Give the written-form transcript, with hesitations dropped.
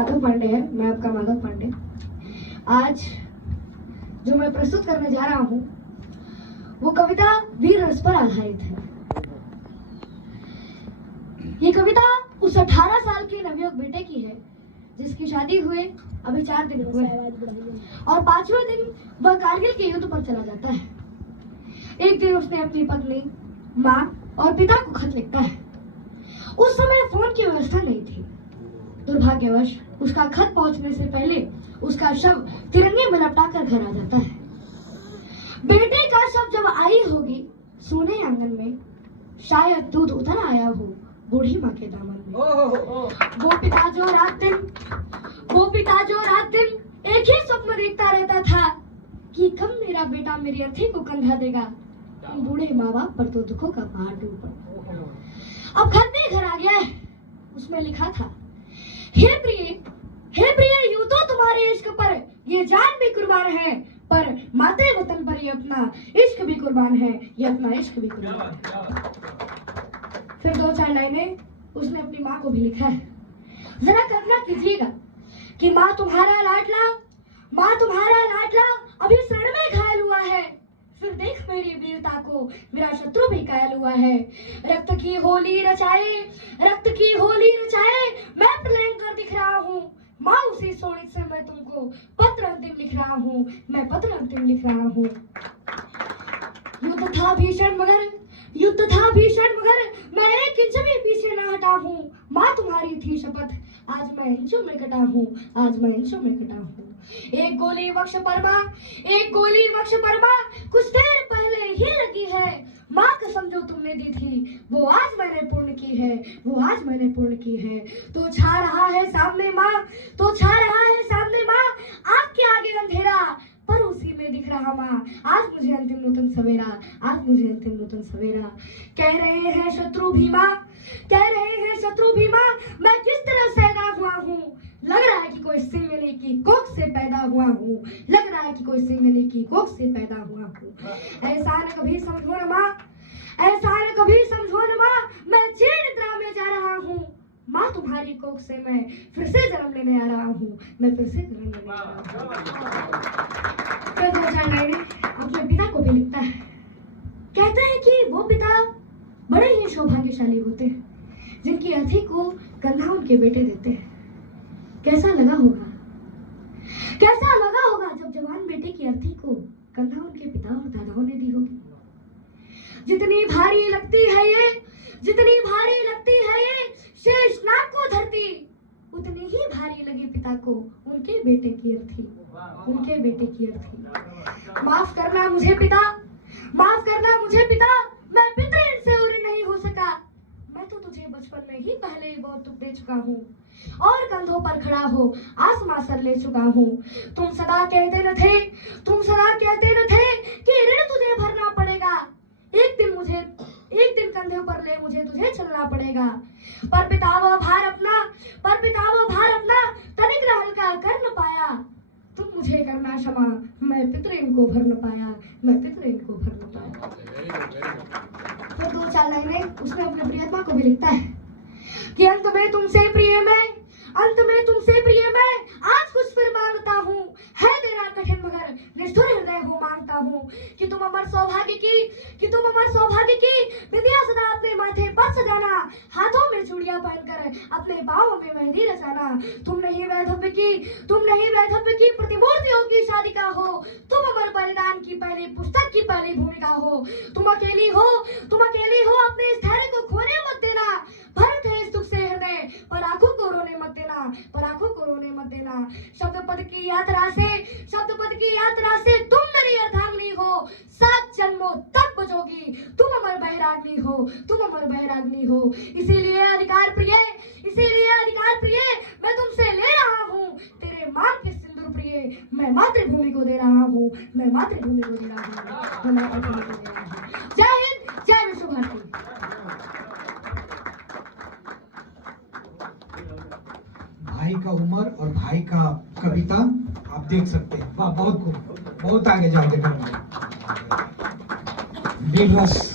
माधव पांडे है, मैं आपका माधव पांडे। आज जो मैं प्रस्तुत करने जा रहा हूँ वो कविता वीर रस पर आधारित है। ये कविता उस 18 साल के नवयुवक बेटे की है जिसकी शादी हुए अभी 4 दिन हुए और 5वें दिन वह कारगिल के युद्ध पर चला जाता है। एक दिन उसने अपनी पत्नी, माँ और पिता को खत लिखता है। उस समय फोन की व्यवस्था नहीं थी। दुर्भाग्यवश उसका खत पहुंचने से पहले उसका शव तिरंगे में लपटाकर घर आ जाता है। बेटे का शव जब आई होगी सोने आंगन में, शायद दूध उतर आया हो बूढ़ी माँ के दामन में। वो पिता जो रात दिन एक ही स्वप्न देखता रहता था कि कब मेरा बेटा मेरी अर्थी को कंधा देगा। बूढ़े माँ बाप पर तो दुखों का पहाड़ टूट पड़ा। अब खत में घर आ गया है। उसमें लिखा था, हे प्रिय, यूं तो तुम्हारे इश्क पर ये जान भी कुर्बान है, पर माते वतन पर ये अपना इश्क भी कुर्बान है, ये अपना इश्क भी कुर्बान है। फिर 2-4 लाइनें उसने अपनी माँ को भी लिखा है। जरा कल्पना कीजिएगा कि माँ तुम्हारा लाडला अभी शरण में घायल हुआ है। फिर देख मेरी वीरता को मेरा शत्रु भी कायल हुआ है। रक्त की होली रचाए मैं प्रलयंकर दिख रहा हूँ। माँ उसी शोणित से मैं तुमको पत्र अंतिम लिख रहा हूँ। युद्ध था भीषण मगर मैं एक इंच भी पीछे न हटा हूँ। माँ तुम्हारी थी शपथ, आज मैं इंचों में कटा हूँ। एक गोली वक्ष परमा कुछ देर पहले ही लगी है। माँ कसम जो तुमने दी थी वो आज मैंने पूर्ण की है। तो छा रहा है सामने माँ, आग के आगे अंधेरा, पर उसी में दिख रहा माँ आज मुझे अंतिम नूतन सवेरा। कह रहे हैं शत्रु भीमा मैं किस तरह सैदा हुआ हूँ। लग रहा है कि कोई सिंगने की कोख से पैदा हुआ हूँ। ऐसा न कभी समझो न माँ, मैं चीर निद्रा में जा रहा हूँ। माँ तुम्हारी कोख से मैं फिर से जन्म लेने आ रहा हूँ। फिर 2-4 लाइनें अपने पिता को भी लिखता है। कहते हैं कि वो पिता बड़े ही सौभाग्यशाली होते हैं जिनकी अर्थी को कंधा उनके बेटे देते हैं। कैसा लगा होगा जब जवान बेटे की अर्थी को कंधा उनके पिता और दादाओं ने दी होगी। जितनी भारी लगती है ये शेषनाग को धरती, उतनी ही भारी लगी पिता को उनके बेटे की अर्थी। माफ करना मुझे पिता, मैं पितृ से उरी नहीं हो सका। मैं तो तुझे बचपन में ही पहले ही बहुत दुख दे चुका हूँ और कंधों पर खड़ा हो आसमां सर ले चुका हूँ। तुम सदा कहते न थे कि ऋण तुझे भरना पड़ेगा। एक दिन कंधे पर ले मुझे तुझे चलना पड़ेगा। पर पिता वो भार अपना तनिक न हल्का कर न पाया। तुम मुझे करना क्षमा, मैं पितृ इनको भर न पाया। फिर 2-4 लाइनें उसने अपने प्रियतमा को भी लिखता है कि अंत में तुमसे प्रिय मैं आज कुछ फिर मांगता हूँ। है तेरा कठिन मगर निष्ठुर हृदय हो मांगता हूँ कि तुम अमर सौभाग्य की विद्या सदा अपने माथे पर सजाना, हाथों में चूड़ियां पहनकर अपने पाँव में मेहंदी रचाना। तुम नहीं वैधव्य की प्रतिमूर्तियों की शादिका हो। तुम अमर बलिदान की पहली पुस्तक की पहली भूमिका हो। तुम अकेली हो अपने इस धैर्य को खोने मत देना। भरत है इस दुख से हृदय, पर आंखों को रोने मत देना। शब्द पद की यात्रा से तुम मेरी अर्धांगिनी हो। 7 जन्मों तक बजोगी तुम अमर बैराग्नि हो। इसीलिए अधिकार प्रिय मैं तुमसे ले रहा हूँ तेरे मान के सिंदूर प्रिय। मैं मातृभूमि को दे रहा हूँ। जय हिंद, जय विश्व भारती। भाई का उम्र और भाई का कविता आप देख सकते हैं। वाह, बहुत खूब, बहुत आगे जाओगे। वीर रस